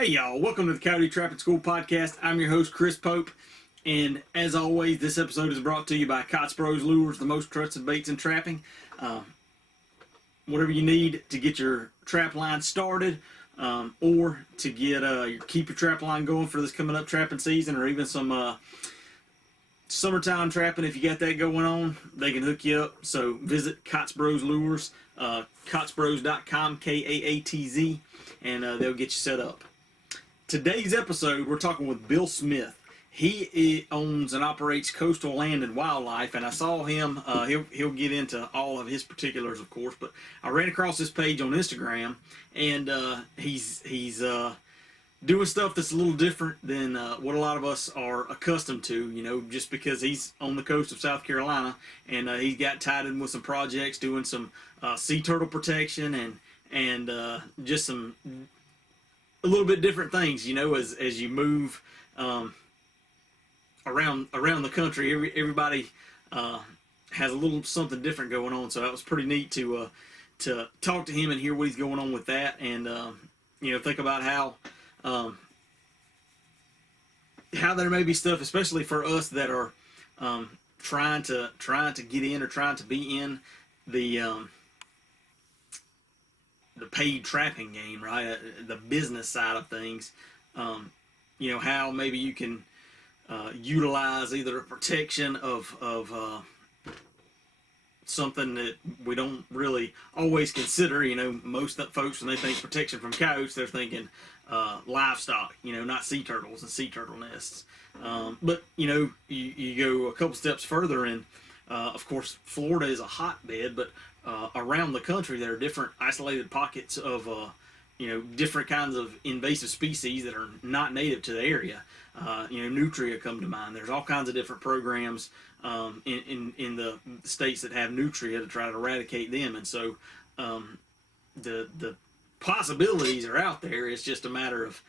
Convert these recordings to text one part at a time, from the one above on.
Hey y'all, welcome to the Coyote Trapping School Podcast. I'm your host, Chris Pope, and as always, this episode is brought to you by Coyote Lures, the most trusted baits in trapping. Whatever you need to get your trap line started, or to get keep your trap line going for this coming up trapping season, or even some summertime trapping. If you got that going on, they can hook you up. So visit Coyote Lures, coyotsbros.com, Kaatz, and they'll get you set up. Today's episode, we're talking with Bill Smith. He owns and operates Coastal Land and Wildlife, and I saw him. He'll get into all of his particulars, of course, but I ran across this page on Instagram, and he's doing stuff that's a little different than what a lot of us are accustomed to. You know, just because he's on the coast of South Carolina, and he got tied in with some projects, doing some sea turtle protection and just some a little bit different things, you know, as you move around the country. Everybody has a little something different going on, so that was pretty neat to talk to him and hear what he's going on with that, and you know, think about how there may be stuff, especially for us that are trying to get in or trying to be in the paid trapping game, right? The business side of things. You know, how maybe you can utilize either a protection of something that we don't really always consider. You know, most folks, when they think protection from coyotes, they're thinking livestock, you know, not sea turtles and sea turtle nests. But, you know, you go a couple steps further, and of course, Florida is a hotbed, but around the country, there are different isolated pockets of, you know, different kinds of invasive species that are not native to the area. You know, nutria come to mind. There's all kinds of different programs in the states that have nutria to try to eradicate them. And so the possibilities are out there. It's just a matter of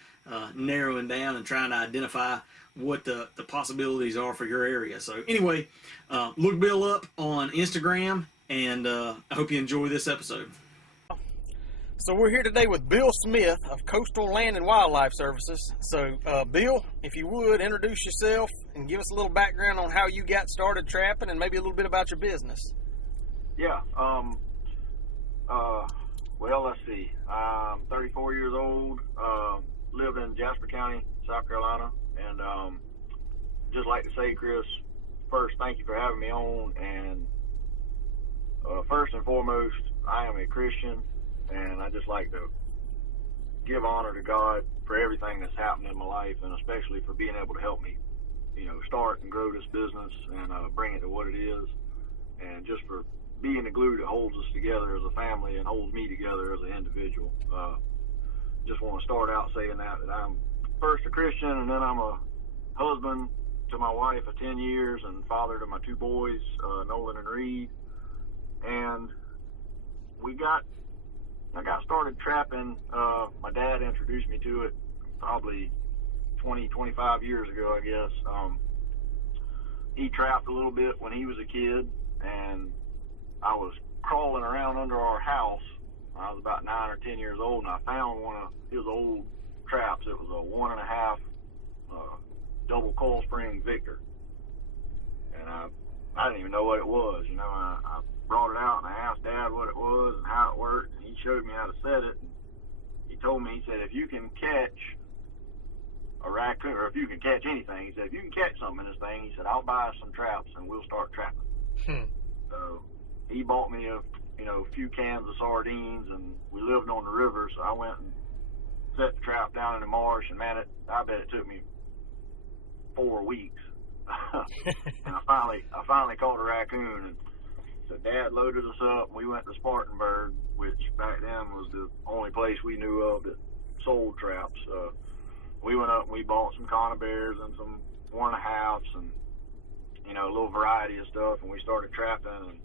narrowing down and trying to identify what the possibilities are for your area. So anyway, look Bill up on Instagram, and I hope you enjoy this episode. So we're here today with Bill Smith of Coastal Land and Wildlife Services. So Bill, if you would, introduce yourself and give us a little background on how you got started trapping and maybe a little bit about your business. Yeah, well, let's see. I'm 34 years old, live in Jasper County, South Carolina, and just like to say, Chris, first, thank you for having me on, and first and foremost, I am a Christian, and I just like to give honor to God for everything that's happened in my life, and especially for being able to help me, you know, start and grow this business and bring it to what it is, and just for being the glue that holds us together as a family and holds me together as an individual. Just want to start out saying that I'm first a Christian, and then I'm a husband to my wife of 10 years and father to my two boys, Nolan and Reed. And I got started trapping. My dad introduced me to it probably 25 years ago, I guess. He trapped a little bit when he was a kid, and I was crawling around under our house. I was about 9 or 10 years old, and I found one of his old traps. It was a 1.5 double coil spring Victor, and I didn't even know what it was. You know, I brought it out and I asked Dad what it was and how it worked, and he showed me how to set it. And he told me, he said, if you can catch a raccoon, or if you can catch anything, he said, if you can catch something in this thing, he said, I'll buy some traps and we'll start trapping. So he bought me a few cans of sardines, and we lived on the river, so I went and set the trap down in the marsh, and man, I bet it took me 4 weeks. And I finally caught a raccoon, and so Dad loaded us up, and we went to Spartanburg, which back then was the only place we knew of that sold traps. We went up and we bought some conibears and some 1.5s and, you know, a little variety of stuff, and we started trapping, and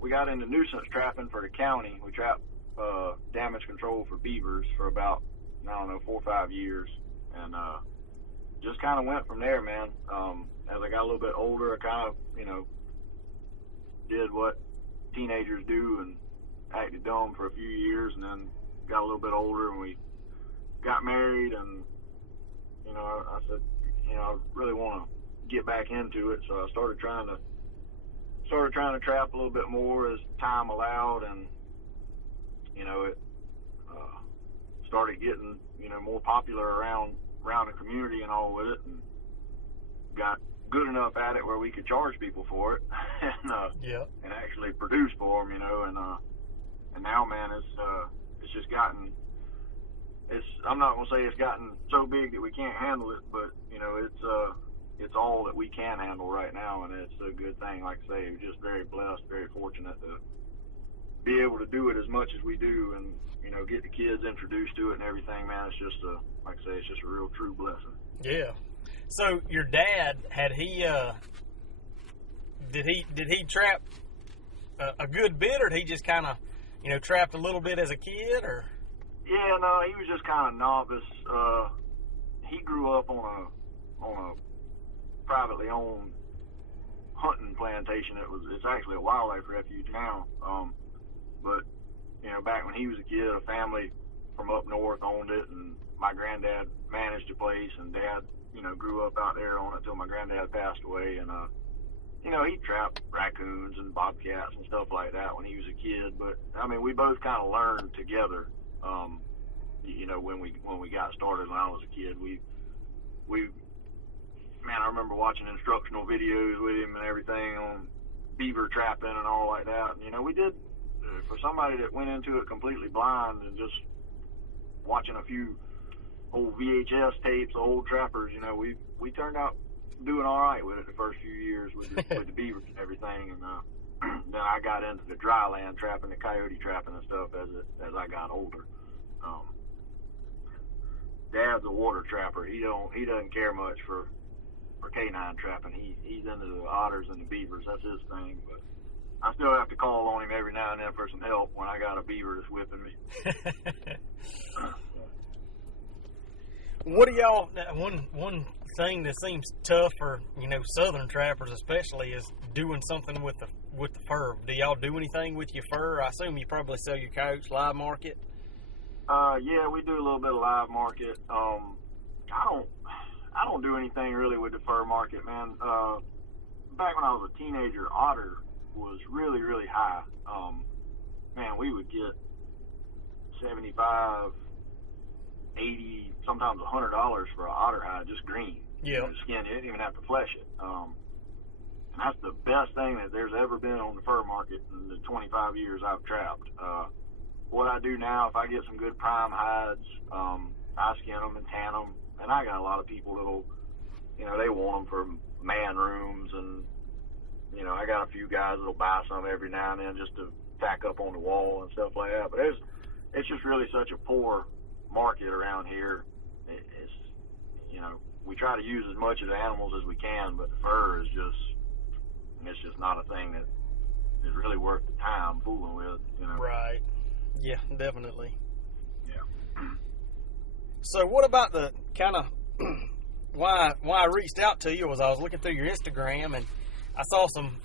we got into nuisance trapping for the county. We trapped damage control for beavers for about, 4 or 5 years, and just kind of went from there, man. As I got a little bit older, I kind of, you know, did what teenagers do and acted dumb for a few years, and then got a little bit older and we got married, and I said, I really want to get back into it, so I started trying to trap a little bit more as time allowed, and it started getting more popular around the community and all with it, and got good enough at it where we could charge people for it and actually produce for them, and now, man, it's just gotten, I'm not gonna say it's gotten so big that we can't handle it, but it's all that we can handle right now, and it's a good thing. Like I say, we're just very blessed, very fortunate to be able to do it as much as we do, and get the kids introduced to it and everything, man. It's just like I say, it's just a real true blessing. Yeah. So your dad, did he trap a good bit, or did he just kind of trapped a little bit as a kid, or? Yeah, no, he was just kind of novice. He grew up on a privately owned hunting plantation. It's actually a wildlife refuge now. But back when he was a kid, a family from up north owned it, and my granddad managed the place, and Dad, grew up out there on it till my granddad passed away, and he trapped raccoons and bobcats and stuff like that when he was a kid. But I mean, we both kind of learned together. When we got started when I was a kid, we man, I remember watching instructional videos with him and everything on beaver trapping and all like that. And, we did, for somebody that went into it completely blind and just watching a few old VHS tapes, old trappers, we turned out doing all right with it the first few years with the beavers and everything. And then I got into the dry land trapping, the coyote trapping and stuff as I got older. Dad's a water trapper. He doesn't care much for canine trapping. He's into the otters and the beavers. That's his thing. But I still have to call on him every now and then for some help when I got a beaver that's whipping me. What do y'all? One thing that seems tough for southern trappers especially is doing something with the fur. Do y'all do anything with your fur? I assume you probably sell your coats live market. Yeah, we do a little bit of live market. I don't do anything really with the fur market, man. Back when I was a teenager, otter was really, really high. Man, we would get $75, $80, sometimes $100 for an otter hide, just green. Yeah. The skin, you didn't even have to flesh it. And that's the best thing that there's ever been on the fur market in the 25 years I've trapped. What I do now, if I get some good prime hides, I skin them and tan them. And I got a lot of people that'll, they want them for man rooms, and, I got a few guys that'll buy some every now and then just to tack up on the wall and stuff like that. But it's just really such a poor market around here. It's, we try to use as much of the animals as we can, but the fur is it's just not a thing that is really worth the time fooling with, Right. Yeah, definitely. Yeah. So what about the kind of why I reached out to you was I was looking through your Instagram, and I saw some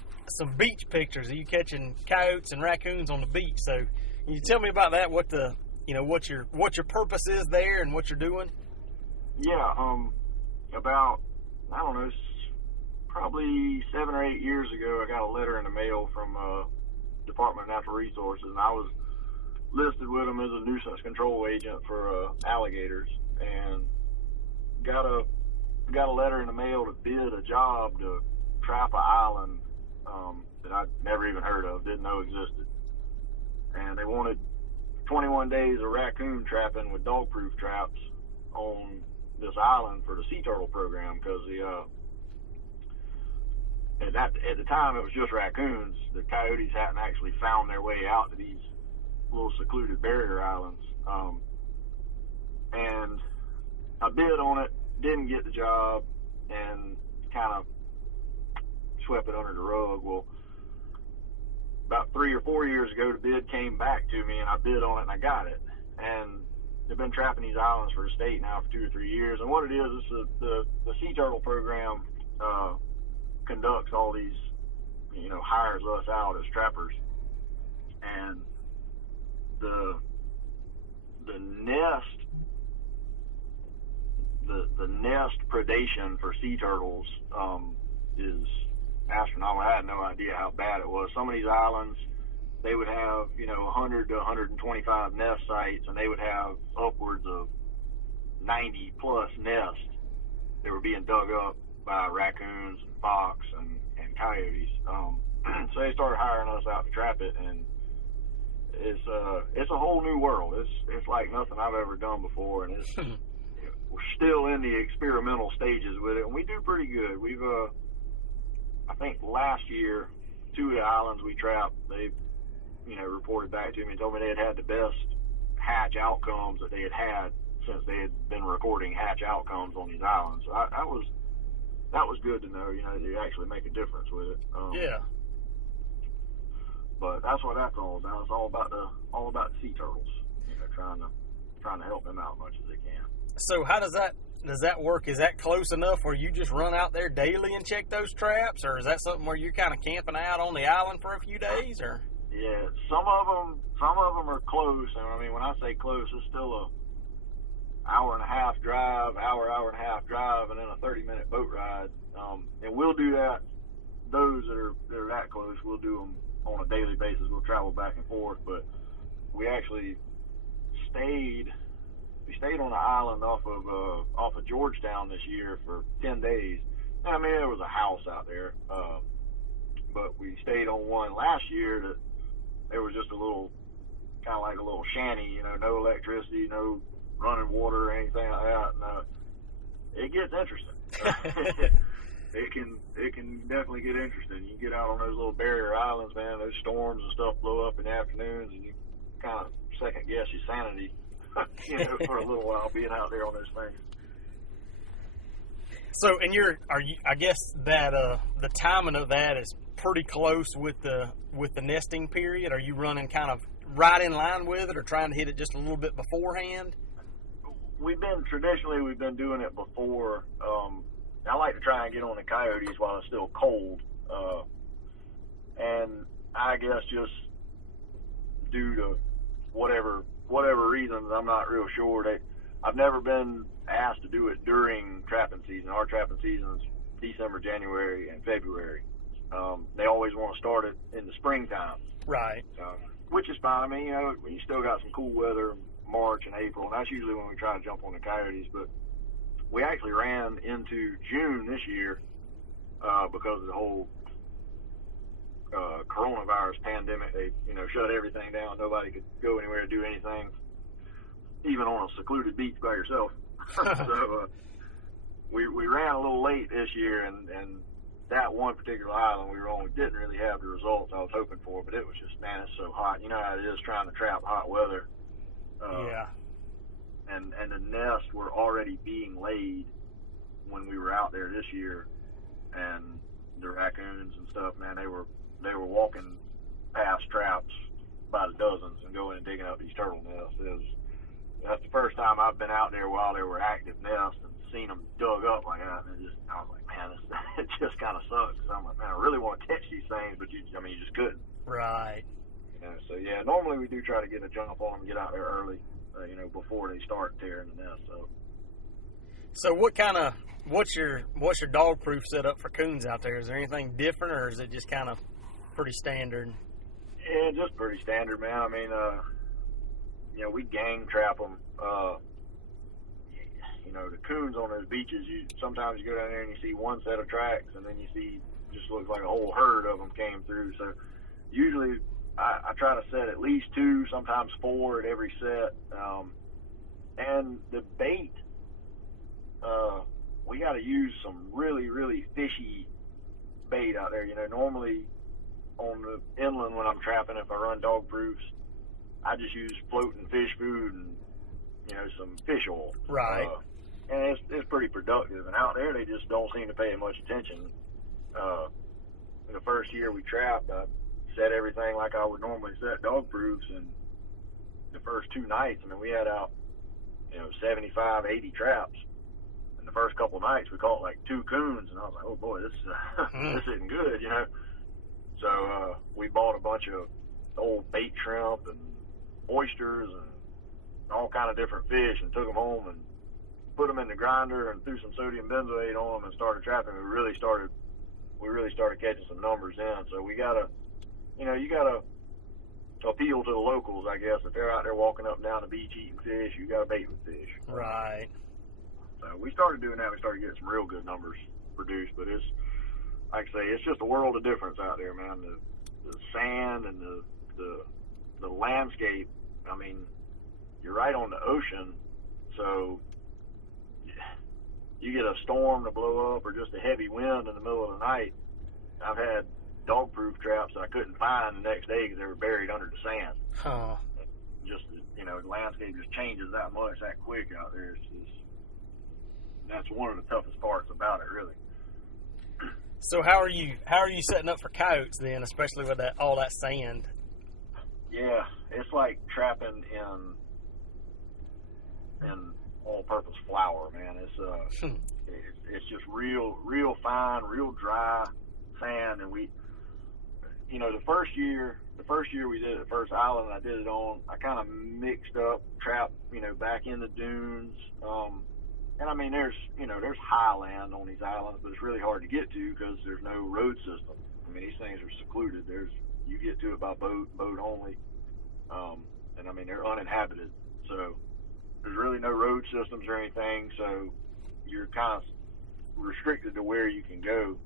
beach pictures of you catching coyotes and raccoons on the beach. So can you tell me about that? What the what your purpose is there and what you're doing? Yeah, about, I don't know, probably 7 or 8 years ago, I got a letter in the mail from Department of Natural Resources, and I was listed with them as a nuisance control agent for alligators, and got a letter in the mail to bid a job to trap an island that I'd never even heard of, didn't know existed. And they wanted 21 days of raccoon trapping with dog-proof traps on this island for the sea turtle program, because at the time it was just raccoons. The coyotes hadn't actually found their way out to these little secluded barrier islands. And I bid on it, didn't get the job, and kind of swept it under the rug. Well, about 3 or 4 years ago, the bid came back to me, and I bid on it, and I got it. And they've been trapping these islands for the state now for 2 or 3 years. And what it is the sea turtle program conducts all these, hires us out as trappers. And the the nest, the nest predation for sea turtles is astronomical. I had no idea how bad it was. Some of these islands, they would have, 100 to 125 nest sites, and they would have upwards of 90 plus nests that were being dug up by raccoons and fox and coyotes. So they started hiring us out to trap it, and it's a whole new world. It's like nothing I've ever done before, and we're still in the experimental stages with it, and we do pretty good. We've I think last year, 2 of the islands we trapped, they reported back to me and told me they had the best hatch outcomes that they had since they had been recording hatch outcomes on these islands. So that was good to know, they actually make a difference with it. Yeah. But that's what that's all about. It's all about the sea turtles, trying to help them out as much as they can. So how does that work? Is that close enough where you just run out there daily and check those traps, or is that something where you're kind of camping out on the island for a few days, or? Yeah, some of them are close, and I mean when I say close, it's still a hour and a half drive, hour and a half drive, and then a 30-minute boat ride. And we'll do that. Those that are that close, we'll do them on a daily basis. We'll travel back and forth, but we actually stayed on an island off of Georgetown this year for 10 days. I mean, there was a house out there, but we stayed on one last year that there was just a little, kind of like a little shanty, no electricity, no running water or anything like that. And, it gets interesting. It can definitely get interesting. You get out on those little barrier islands, man. Those storms and stuff blow up in the afternoons, and you kind of second guess your sanity, for a little while being out there on those things. So, and I guess that the timing of that is pretty close with the nesting period. Are you running kind of right in line with it, or trying to hit it just a little bit beforehand? We've been doing it before. I like to try and get on the coyotes while it's still cold, and I guess just due to whatever reasons, I'm not real sure. I've never been asked to do it during trapping season. Our trapping season's December, January, and February. They always want to start it in the springtime, right? Which is fine. I mean, you still got some cool weather, March and April, and that's usually when we try to jump on the coyotes. But we actually ran into June this year because of the whole coronavirus pandemic. They, shut everything down. Nobody could go anywhere to do anything, even on a secluded beach by yourself. So we ran a little late this year, and that one particular island we were on, we didn't really have the results I was hoping for, but it was just, man, it's so hot. You know how it is trying to trap hot weather. Yeah. And the nests were already being laid when we were out there this year, and the raccoons and stuff, man, they were walking past traps by the dozens and going and digging up these turtle nests. That's the first time I've been out there while there were active nests and seen them dug up like that, and I was like, man, it just kind of sucks. Cause I'm like, man, I really want to catch these things, but you just couldn't. Right. So yeah, normally we do try to get a jump on them, get out there early, before they start tearing the nest up. So what's your dog proof setup for coons out there? Is there anything different, or is it just kind of pretty standard? Yeah, just pretty standard, man. I mean, we gang trap them. The coons on those beaches, sometimes you go down there and you see one set of tracks, and then you see just looks like a whole herd of them came through. So usually I try to set at least 2, sometimes 4 at every set. And the bait, we got to use some really, really fishy bait out there. Normally on the inland when I'm trapping, if I run dog proofs, I just use floating fish food and some fish oil. Right. And it's pretty productive. And out there, they just don't seem to pay much attention. In the first year we trapped, I set everything like I would normally set dog proofs. And the first 2 nights, we had out 75, 80 traps. And the first couple nights, we caught like 2 coons, and I was like, oh boy, this isn't good, So we bought a bunch of old bait shrimp and oysters and all kind of different fish and took them home and put them in the grinder and threw some sodium benzoate on them and started trapping. We really started catching some numbers in. So we gotta, you gotta appeal to the locals, I guess. If they're out there walking up and down the beach eating fish, you gotta bait with fish. Right. So we started doing that. We started getting some real good numbers produced. But it's, like I say, it's just a world of difference out there, man. The sand and the landscape. I mean, you're right on the ocean, so you get a storm to blow up or just a heavy wind in the middle of the night. I've had dog-proof traps that I couldn't find the next day because they were buried under the sand. Huh. Just, the landscape just changes that much, that quick out there. That's one of the toughest parts about it, really. So how are you setting up for coyotes then, especially with all that sand? Yeah, it's like trapping in all-purpose flour, man. It's just real fine, real dry sand. And we, the first year we did it, the first island I did it on, I kind of mixed up trap, back in the dunes. And I mean, there's highland on these islands, but it's really hard to get to because there's no road system. I mean, these things are secluded. You get to it by boat only. And I mean, they're uninhabited. So there's really no road systems or anything. So you're kind of restricted to where you can go.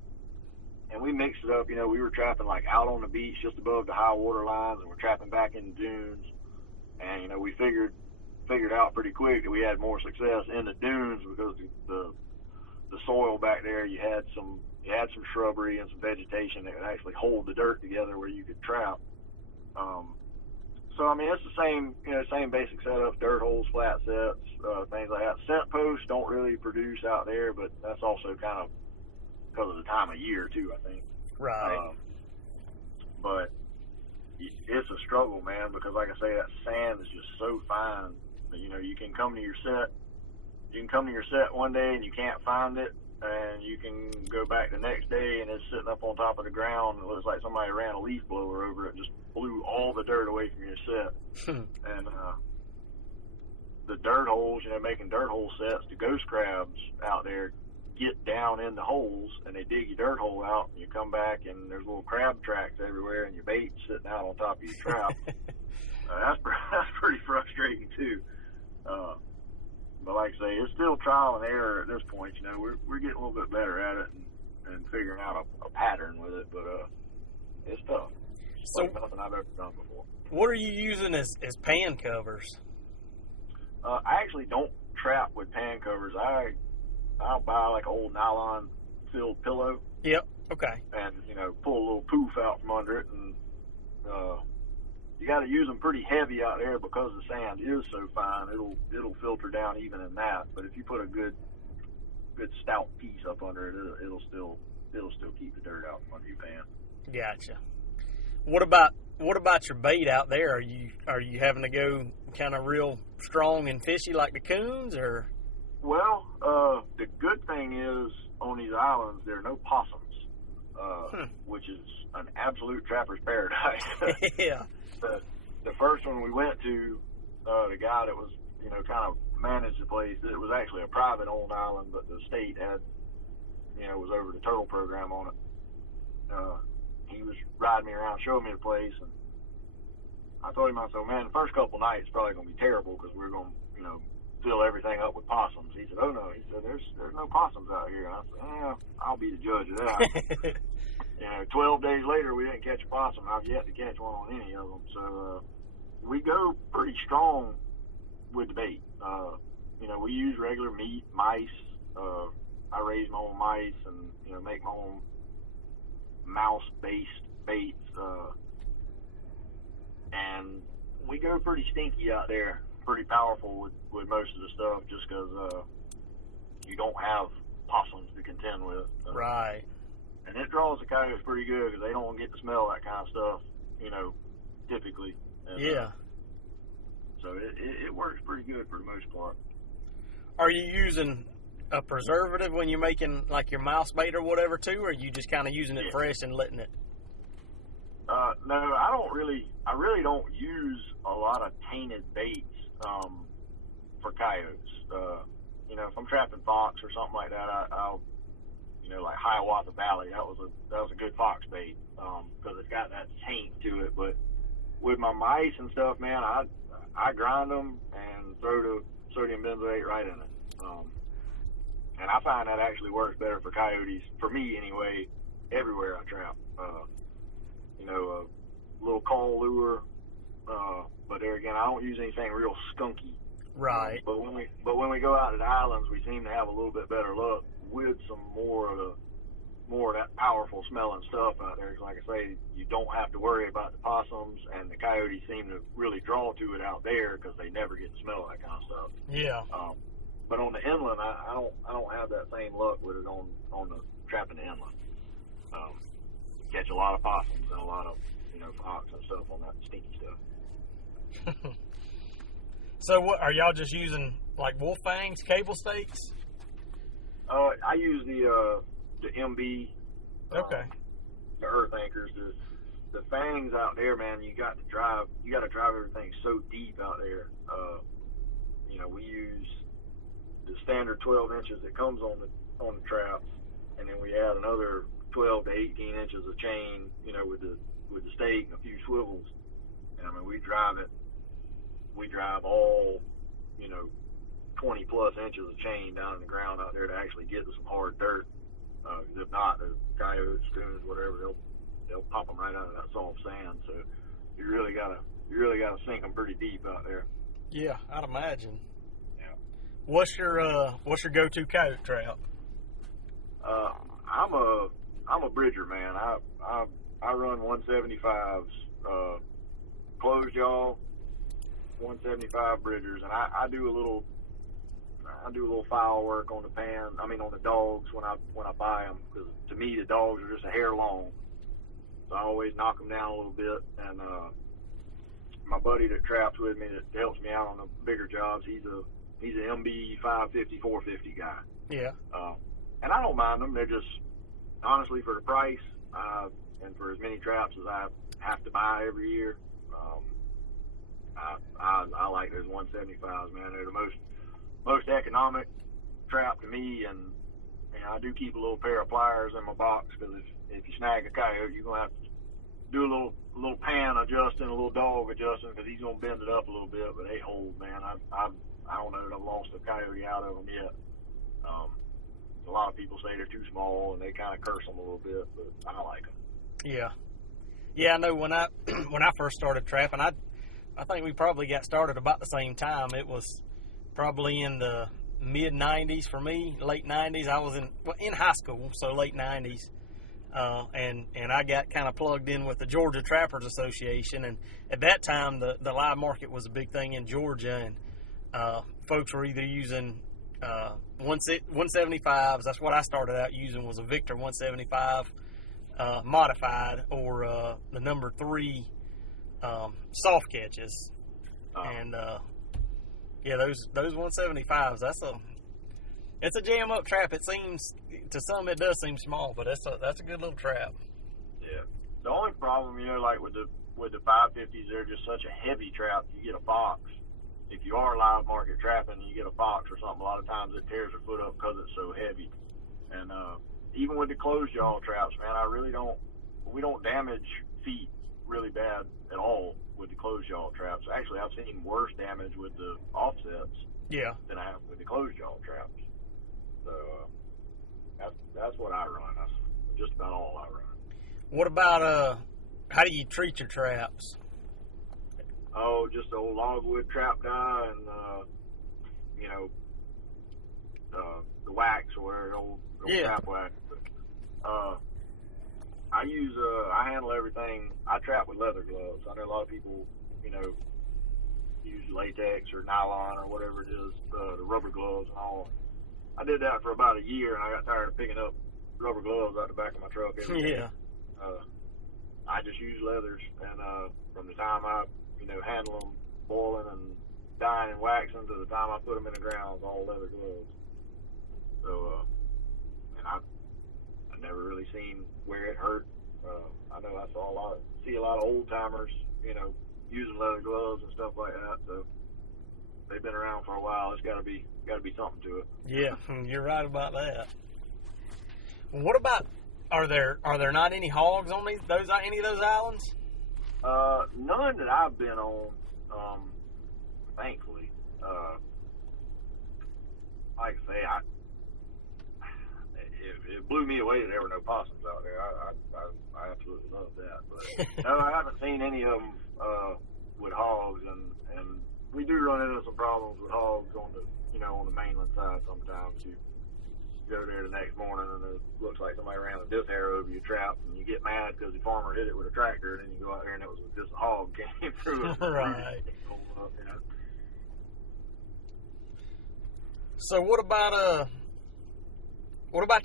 And we mixed it up. We were trapping like out on the beach just above the high water lines, and we're trapping back in the dunes. And, we figured out pretty quick that we had more success in the dunes because the soil back there, you had some shrubbery and some vegetation that would actually hold the dirt together where you could trap. So I mean, it's the same basic setup: dirt holes, flat sets, things like that. Scent posts don't really produce out there, but that's also kind of because of the time of year too, I think. Right. But it's a struggle, man, because like I say, that sand is just so fine. You can come to your set one day and you can't find it, and you can go back the next day and it's sitting up on top of the ground. It looks like somebody ran a leaf blower over it and just blew all the dirt away from your set. And the dirt holes, making dirt hole sets, the ghost crabs out there get down in the holes and they dig your dirt hole out, and you come back and there's little crab tracks everywhere and your bait's sitting out on top of your trap. That's pretty frustrating too. But like I say, it's still trial and error at this point. We're getting a little bit better at it and figuring out a pattern with it, but it's tough. It's like nothing I've ever done before. What are you using as pan covers? I actually don't trap with pan covers. I'll buy like an old nylon filled pillow. Yep. Okay. And pull a little poof out from under it, and you got to use them pretty heavy out there because the sand is so fine. It'll filter down even in that. But if you put a good stout piece up under it, it'll still keep the dirt out from under your pan. Gotcha. What about your bait out there? Are you having to go kind of real strong and fishy like the coons, or? Well, the good thing is on these islands there are no possums, which is an absolute trapper's paradise. Yeah. The first one we went to, the guy that was, kind of managed the place, it was actually a private owned island, but the state had, was over the turtle program on it. He was riding me around, showing me the place, and I told him, I said, man, the first couple nights probably going to be terrible because we're going to, fill everything up with possums. He said, oh no, he said, there's no possums out here. And I said, yeah, I'll be the judge of that. 12 days later, we didn't catch a possum. I've yet to catch one on any of them. So we go pretty strong with the bait. We use regular meat, mice. I raise my own mice and make my own mouse-based baits. And we go pretty stinky out there, pretty powerful with most of the stuff, just because you don't have possums to contend with. Right. And it draws the coyotes pretty good because they don't get to smell that kind of stuff, typically. And, yeah. So it works pretty good for the most part. Are you using a preservative when you're making like your mouse bait or whatever too, or are you just kind of using it fresh and letting it? No, I really don't use a lot of tainted baits. for coyotes. You know, if I'm trapping fox or something like that, I'll, you know, like Hiawatha Valley, that was a good fox bait, because it's got that taint to it. But with my mice and stuff, man, I grind them and throw the sodium benzoate right in it. And I find that actually works better for coyotes, for me anyway, everywhere I trap. You know, a little call lure, but there again, I don't use anything real skunky. Right. But when we go out to the islands, we seem to have a little bit better luck with some more of that powerful smelling stuff out there. 'Cause like I say, you don't have to worry about the possums, and the coyotes seem to really draw to it out there because they never get to smell that kind of stuff. Yeah. But on the inland, I don't have that same luck with it on the trapping the inland. Catch a lot of possums and a lot of, you know, fox and stuff on that stinky stuff. So what are y'all just using, like wolf fangs, cable stakes? I use the MB. Okay. The earth anchors. The fangs out there, man. You got to drive everything so deep out there. You know, we use the standard 12 inches that comes on the traps, and then we add another 12 to 18 inches of chain. You know, with the stake and a few swivels. And I mean, we drive all, you know, 20 plus inches of chain down in the ground out there to actually get to some hard dirt. If not, the coyotes, coons, whatever, they'll pop them right out of that soft sand. So you really gotta sink them pretty deep out there. Yeah, I'd imagine. Yeah. What's your go-to coyote trap? I'm a bridger, man. I run 175s, closed jaw, 175 bridgers, and I do a little file work on the on the dogs when I buy them, because to me the dogs are just a hair long, so I always knock them down a little bit. And my buddy that traps with me, that helps me out on the bigger jobs, he's a MB 550 450 guy. Yeah. And I don't mind them. They're just, honestly, for the price, and for as many traps as I have to buy every year, I like those 175s, man. They're the most economic trap to me, and I do keep a little pair of pliers in my box, because if you snag a coyote, you're gonna have to do a little pan adjusting, a little dog adjusting, because he's gonna bend it up a little bit. But they hold, man. I don't know that I've lost a coyote out of them yet. A lot of people say they're too small, and they kind of curse them a little bit, but I like them. Yeah. I know when I first started trapping, I think we probably got started about the same time. It was probably in the mid 90s for me, late 90s. I was in high school, so late 90s, and I got kind of plugged in with the Georgia Trappers Association. And at that time, the live market was a big thing in Georgia, and folks were either using 175s. That's what I started out using, was a Victor 175 modified, or the number 3 soft catches. And yeah, those 175s, it's a jam up trap. It seems, to some it does seem small, but that's a good little trap. Yeah. The only problem, you know, like with the 550s, they're just such a heavy trap. You get a fox. If you are live market trapping and you get a fox or something, a lot of times it tears their foot up because it's so heavy. And even with the closed jaw traps, man, we don't damage feet really bad at all with the closed jaw traps. Actually, I've seen worse damage with the offsets than I have with the closed jaw traps. So that's what I run. That's just about all I run. What about how do you treat your traps? Oh, just the old logwood trap die, and you know, the wax, or old trap wax. I handle everything. I trap with leather gloves. I know a lot of people, you know, use latex or nylon or whatever it is, the rubber gloves and all. I did that for about a year, and I got tired of picking up rubber gloves out the back of my truck every day. Yeah. I just use leathers, and from the time I, you know, handle them, boiling and dyeing and waxing, to the time I put them in the ground, it's all leather gloves. So, and I never really seen where it hurt. I know I see a lot of old timers, you know, using leather gloves and stuff like that. So they've been around for a while. There's got to be something to it. Yeah, you're right about that. What about, are there not any hogs on any of those islands? None that I've been on, thankfully. Like I say, it blew me away that there were no possums out there. I absolutely love that. But no, I haven't seen any of them with hogs, and we do run into some problems with hogs on the mainland side sometimes. You go there the next morning and it looks like somebody ran a death arrow over your trap, and you get mad because the farmer hit it with a tractor, and then you go out there and it was just a hog came through it. Right. So what about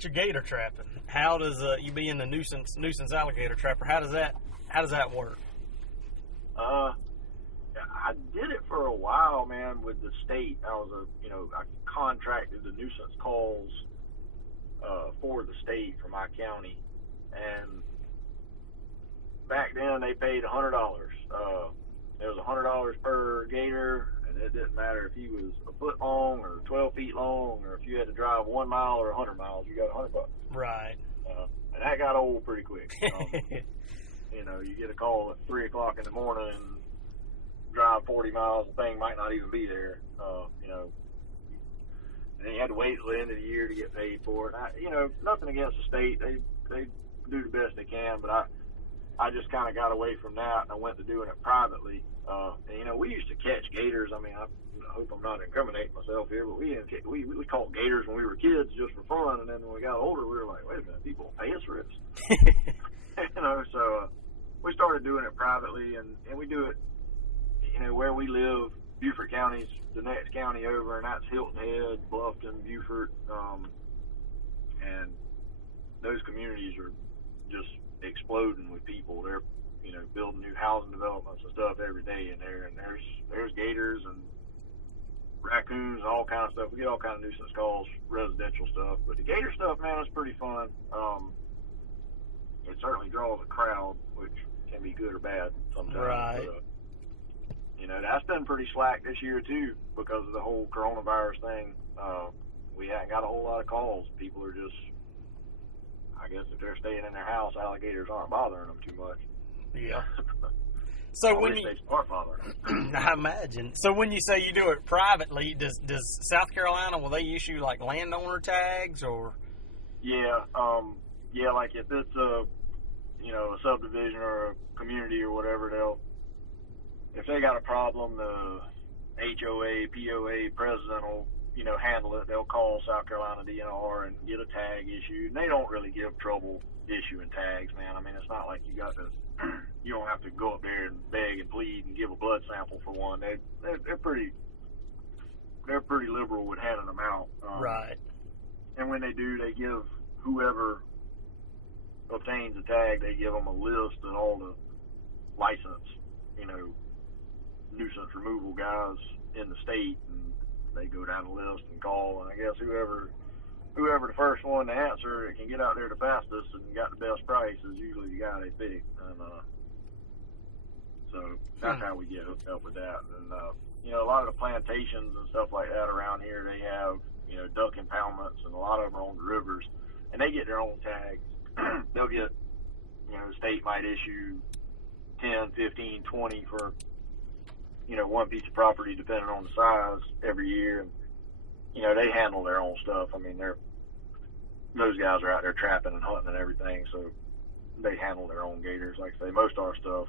your gator trapping? How does you being the nuisance alligator trapper? How does that work? I did it for a while, man, with the state. I contracted the nuisance calls for the state, for my county, and back then they paid $100. There was $100 per gator, and it didn't matter if he was a foot long or 12 feet long, or if you had to drive 1 mile or 100 miles, you got $100. Right. And that got old pretty quick. You get a call at 3 o'clock in the morning and drive 40 miles, the thing might not even be there. And then you had to wait till the end of the year to get paid for it. Nothing against the state; they do the best they can, but I just kind of got away from that, and I went to doing it privately. And we used to catch gators. I mean, I hope I'm not incriminating myself here, but we caught gators when we were kids just for fun, and then when we got older, we were like, wait a minute, people pay us for this. So we started doing it privately, and we do it. Where we live, Beaufort County's the next county over, and that's Hilton Head, Bluffton, Beaufort, and those communities are just exploding with people. They're building new housing developments and stuff every day in there, and there's gators and raccoons and all kind of stuff. We get all kind of nuisance calls, residential stuff, but the gator stuff, man, is pretty fun. It certainly draws a crowd, which can be good or bad sometimes. Right. But, that's been pretty slack this year too because of the whole coronavirus thing. We haven't got a whole lot of calls. People are just, I guess, if they're staying in their house, alligators aren't bothering them too much. Yeah. So when they start bothering them. I imagine. So when you say you do it privately, does South Carolina, will they issue like landowner tags or? Yeah. Like if it's a subdivision or a community or whatever, if they got a problem, the HOA, POA president will, handle it. They'll call South Carolina DNR and get a tag issued. And they don't really give trouble issuing tags, man. I mean, it's not like you don't have to go up there and beg and plead and give a blood sample for one. They're pretty liberal with handing them out. Right. And when they do, they give whoever obtains a tag, they give them a list of all the licensed, nuisance removal guys in the state, and they go down the list and call, and I guess whoever the first one to answer that can get out there the fastest and got the best price is usually the guy they pick, and so that's how we get hooked up with that. And a lot of the plantations and stuff like that around here, they have duck impoundments, and a lot of them are on the rivers, and they get their own tags. They'll get, the state might issue 10, 15, 20 for one piece of property depending on the size every year, and they handle their own stuff. I mean, those guys are out there trapping and hunting and everything, so they handle their own gators. Like I say, most of our stuff,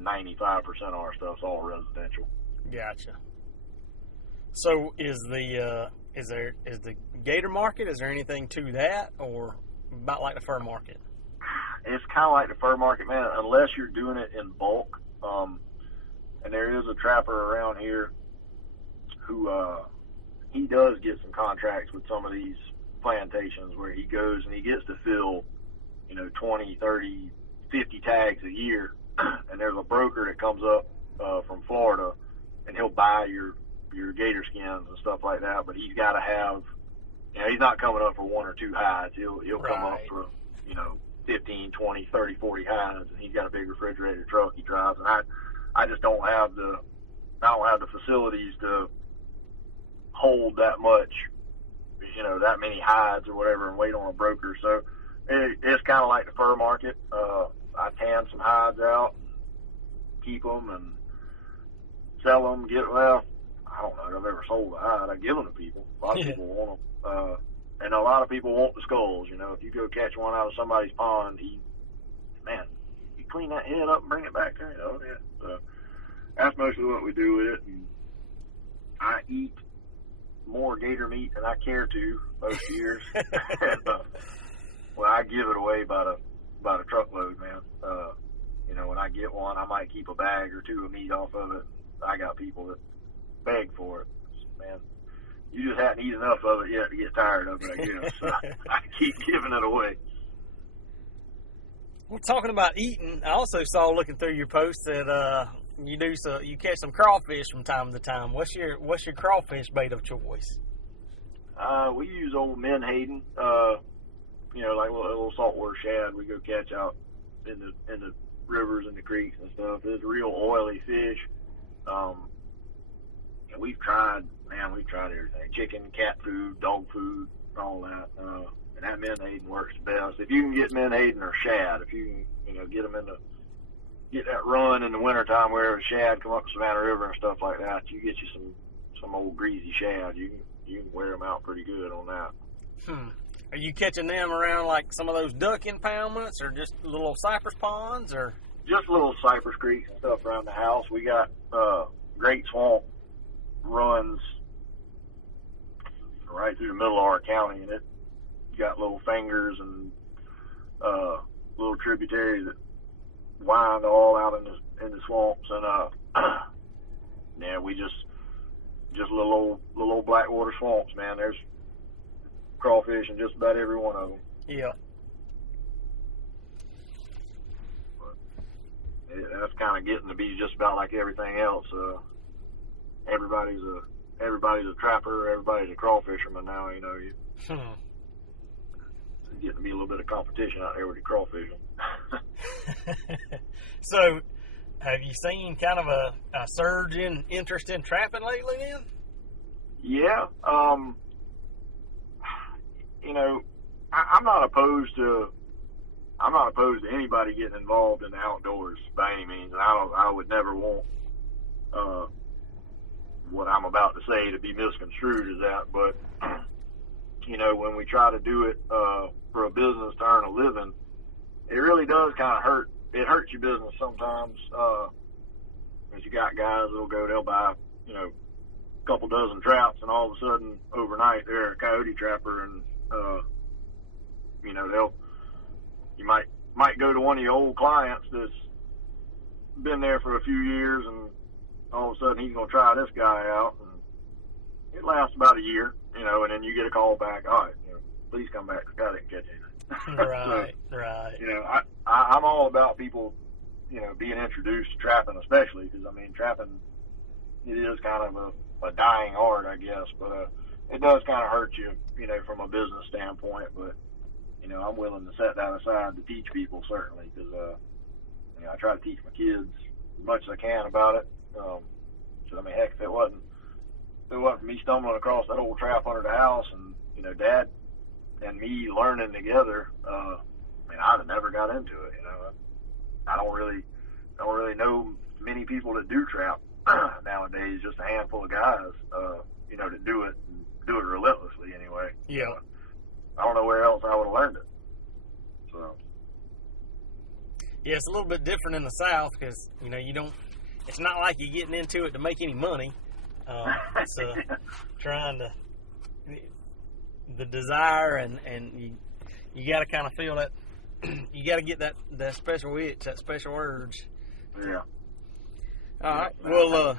95% of our stuff's all residential. Gotcha. So is the gator market, is there anything to that, or about like the fur market? It's kind of like the fur market, man, unless you're doing it in bulk. And there is a trapper around here who he does get some contracts with some of these plantations where he goes and he gets to fill 20, 30, 50 tags a year. And there's a broker that comes up from Florida, and he'll buy your gator skins and stuff like that, but he's got to have, he's not coming up for 1 or 2 hides. He'll come up for 15, 20, 30, 40 hides, and he's got a big refrigerator truck he drives, and I just don't have the I don't have the facilities to hold that much, that many hides or whatever, and wait on a broker. So it's kind of like the fur market. I tan some hides out, keep them, and sell them. I don't know if I've ever sold a hide. I give them to people. A lot of people want them. And a lot of people want the skulls. If you go catch one out of somebody's pond, you clean that head up and bring it back there. So that's mostly what we do with it. And I eat more gator meat than I care to most years. And, well, I give it away by the truckload, man. When I get one, I might keep a bag or two of meat off of it. I got people that beg for it. Man, you just haven't eaten enough of it yet to get tired of it, I guess. So I keep giving it away. Well, talking about eating, I also saw looking through your post that you catch some crawfish from time to time. What's your crawfish bait of choice? We use old menhaden, like little saltwater shad. We go catch out in the rivers and the creeks and stuff. It's a real oily fish. And we've tried everything: chicken, cat food, dog food, all that. And that menhaden works best. If you can get menhaden or shad, if you can, get them get that run in the wintertime where shad come up the Savannah River and stuff like that, you get you some old greasy shad. You can wear them out pretty good on that. Are you catching them around like some of those duck impoundments, or just little cypress ponds, or just little cypress creeks and stuff around the house? We got Great Swamp runs right through the middle of our county, and it got little fingers and little tributaries that wind all out in the swamps, and we just little old blackwater swamps, man. There's crawfish in just about every one of them. Yeah. That's kind of getting to be just about like everything else. Everybody's a trapper, everybody's a crawfisherman now. It's getting to be a little bit of competition out there with the crawfishing. So, have you seen kind of a surge in interest in trapping lately then? Yeah. I'm not opposed to anybody getting involved in the outdoors by any means. And I would never want what I'm about to say to be misconstrued as that. But when we try to do it for a business to earn a living, it really does kind of hurt. It hurts your business sometimes. Because you got guys they'll buy a couple dozen traps, and all of a sudden overnight they're a coyote trapper, and you might go to one of your old clients that's been there for a few years, and all of a sudden he's going to try this guy out, and it lasts about a year, and then you get a call back, all right, please come back, because I didn't catch anything. Right, so, right. I'm all about people, being introduced to trapping, especially because trapping, it is kind of a dying art, I guess, but it does kind of hurt you, from a business standpoint. But I'm willing to set that aside to teach people, certainly, because I try to teach my kids as much as I can about it. So heck, if it wasn't for me stumbling across that old trap under the house, and Dad and me learning together, I'd have never got into it. I don't really know many people that do trap nowadays. Just a handful of guys, that do it relentlessly anyway. Yeah. I don't know where else I would have learned it. So. Yeah, it's a little bit different in the South because it's not like you're getting into it to make any money. It's trying to the desire, and you got to kind of feel that. You got to get that special itch, that special urge. Yeah. All right. Well,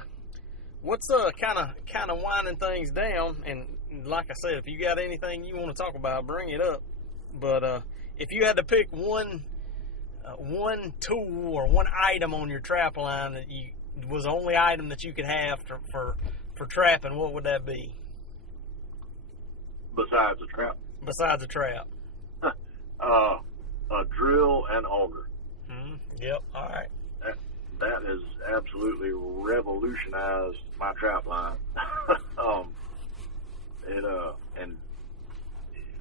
what's kind of winding things down? And like I said, if you got anything you want to talk about, bring it up. But if you had to pick one tool or one item on your trap line that was the only item that you could have for trapping, what would that be? Besides a trap. Besides a trap. A drill and auger. Yep. All right. that has absolutely revolutionized my trap line. And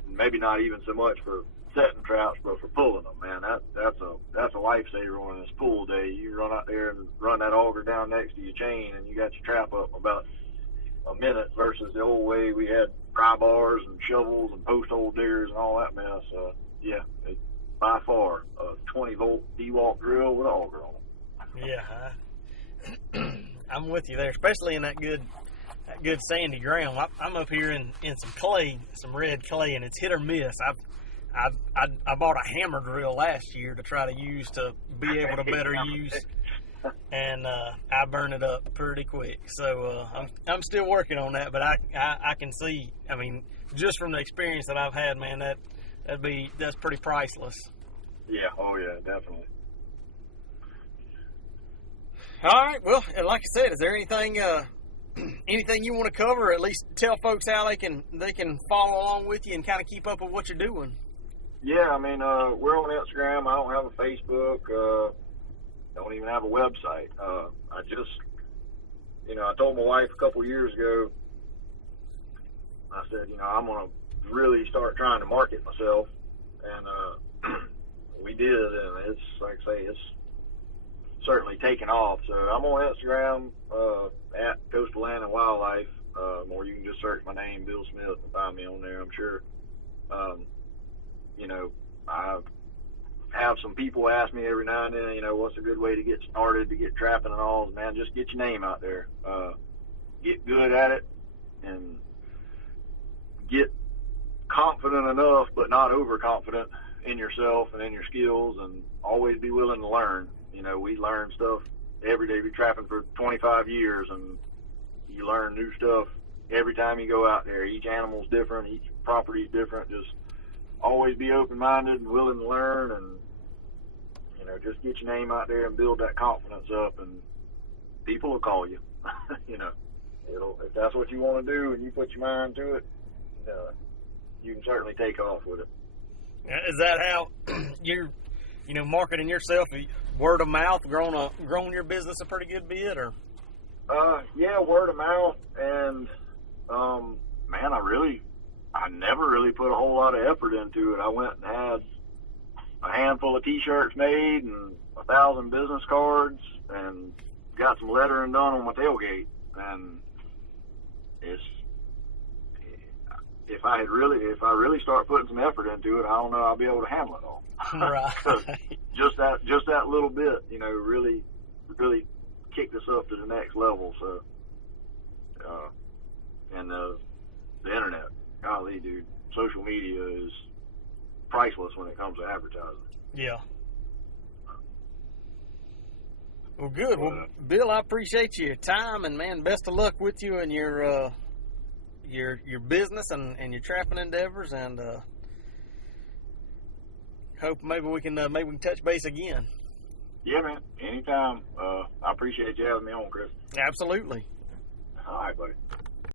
maybe not even so much for setting traps, but for pulling them, man. That's a lifesaver on this pool day. You run out there and run that auger down next to your chain, and you got your trap up in about a minute versus the old way we had pry bars and shovels and post hole diggers and all that mess. Yeah, it's by far a 20-volt D-walk drill with an auger on it. Yeah, I'm with you there, especially in that good sandy ground. I'm up here in some clay, some red clay, and it's hit or miss. I bought a hammer drill last year to try to use to be able to better use, and I burn it up pretty quick. So I'm still working on that, but I can see. I mean, just from the experience that I've had, man, that's pretty priceless. Yeah. Oh yeah, definitely. All right. Well, and like I said, is there anything you want to cover? Or at least tell folks how they can follow along with you and kind of keep up with what you're doing. Yeah, I mean, we're on Instagram. I don't have a Facebook. Don't even have a website. I just, I told my wife a couple years ago, I said, I'm going to really start trying to market myself. And we did, and it's, like I say, it's certainly taken off. So I'm on Instagram at Coastal Land and Wildlife, or you can just search my name, Bill Smith, and find me on there, I'm sure. I have some people ask me every now and then, what's a good way to get started, to get trapping and all. Man, just get your name out there. Get good at it and get confident enough, but not overconfident in yourself and in your skills, and always be willing to learn. We learn stuff every day. We've been trapping for 25 years, and you learn new stuff every time you go out there. Each animal's different. Each property's different. Just always be open-minded and willing to learn, and just get your name out there and build that confidence up, and people will call you. If that's what you want to do and you put your mind to it, you can certainly take off with it. Is that how you're marketing yourself? Word of mouth grown your business a pretty good bit, or? Yeah, word of mouth, and man, I never really put a whole lot of effort into it. I went and had a handful of T-shirts made and 1,000 business cards, and got some lettering done on my tailgate. And if I really start putting some effort into it, I don't know I'll be able to handle it all. Right. just that little bit, really kicked us up to the next level. So, and the internet, golly, dude, social media is priceless when it comes to advertising. Yeah. Well, good. Well, Bill, I appreciate your time, and man, best of luck with you and your business and your trapping endeavors, and hope maybe we can touch base again. Yeah, man. Anytime. I appreciate you having me on, Chris. Absolutely. All right, buddy.